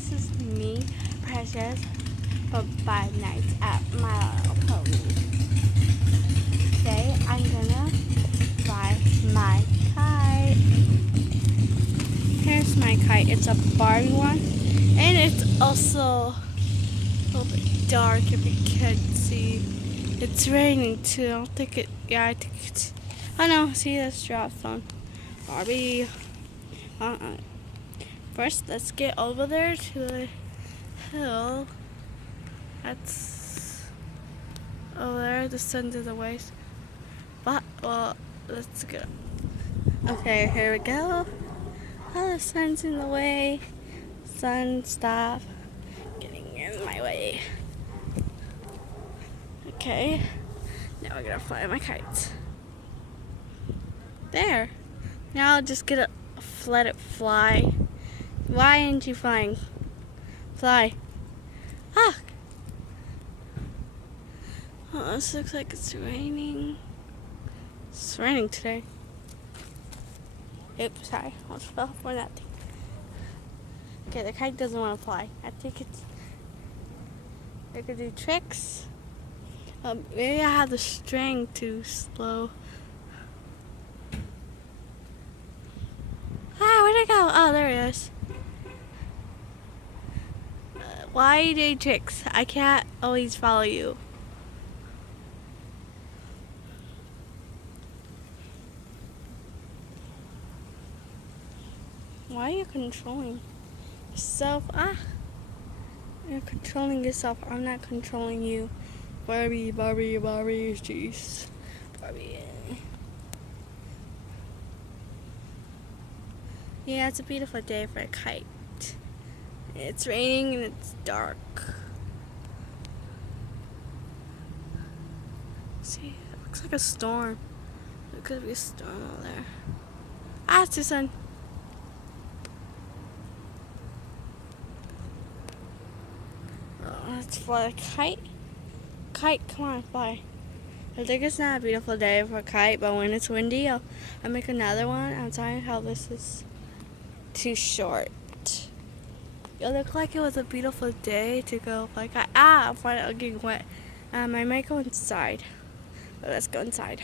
this is me, Precious, for 5 nights at My Little Pony. Today I'm gonna fly my kite. Here's my kite. It's a Barbie one, and it's also a little bit dark if you can't see. It's raining too. I don't think it. Yeah, I think it's. Oh no! See, that's dropped on Barbie. First, let's get over there to the hill. That's over there. The sun's in the way. But well, let's go. Okay, here we go. Oh, the sun's in the way. Sun, stop getting in my way. Okay, now we're gonna fly my kites. There. Now I'll just let it fly. Why aren't you flying? Fly. Ah! Oh, this looks like it's raining. It's raining today. Oops, sorry. I almost fell for that thing. Okay, the kite doesn't want to fly. I think I could do tricks. Maybe I have the string too slow. Ah, where'd it go? Oh, there it is. Why are you doing tricks? I can't always follow you. Why are you controlling yourself? Ah! You're controlling yourself. I'm not controlling you. Barbie, jeez. Barbie. Yeah, it's a beautiful day for a kite. It's raining and it's dark. See, it looks like a storm. There could be a storm over there. Ah, it's the sun. Let's fly a kite. Kite, come on, fly. I think it's not a beautiful day for a kite, but when it's windy, I'll make another one. I'm sorry how this is too short. It looked like it was a beautiful day to go fly a kite. Ah, I'm getting wet. I might go inside. But let's go inside.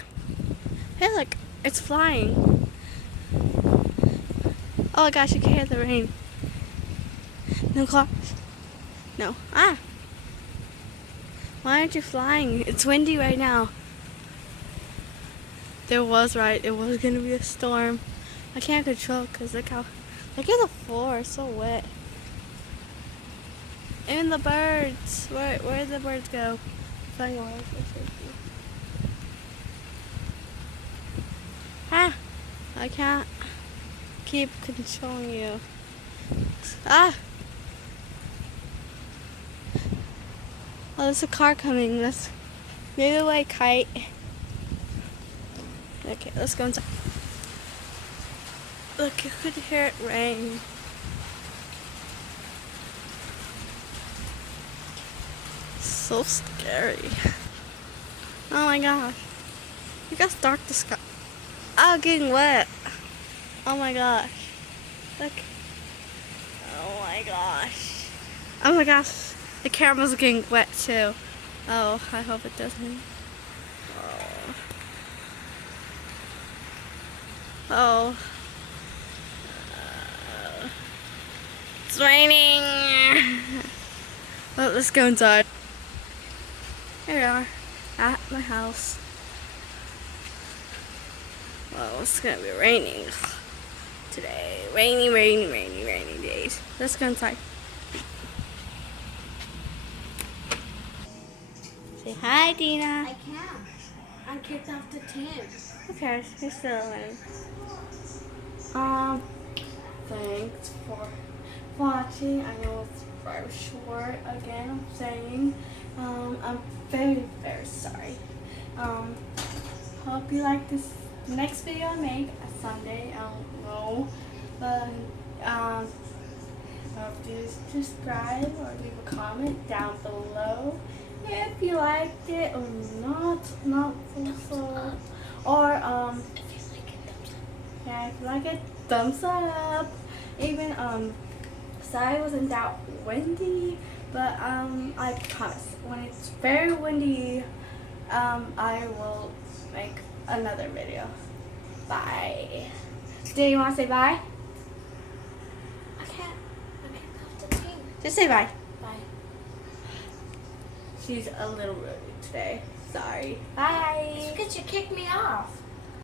Hey, look, it's flying. Oh gosh, I can hear the rain. No cars. No. Ah! Why aren't you flying? It's windy right now. There was going to be a storm. I can't control because look at the floor, it's so wet. And the birds. Where did the birds go? Flying away. Ah! I can't keep controlling you. Ah! Oh, there's a car coming. Let's move away, kite. Okay, let's go inside. Look, you could hear it rain. So scary. Oh my gosh. Look how dark the sky. Oh, getting wet. Oh my gosh. Look. Oh my gosh. Oh my gosh. The camera's getting wet too. Oh, I hope it doesn't. Oh. It's raining. Well, let's go inside. Here we are at my house. Well, it's gonna be raining today. Rainy days. Let's go inside. Say hi, Dina. I can't. I'm kicked off the team. Okay, you're still in. Thanks for watching. I know it's very short. Again, I'm saying, I'm very, very sorry. Hope you like this next video I make on Sunday. I don't know, but please subscribe or leave a comment down below if you liked it or not so. Or yeah, if you like it, thumbs up. Even sorry it wasn't that windy, but I promise when it's very windy, I will make another video. Bye. Do you want to say bye? I can't off the tank. Just say bye. Bye. She's a little rude today. Sorry. Bye. It's because you kicked me off.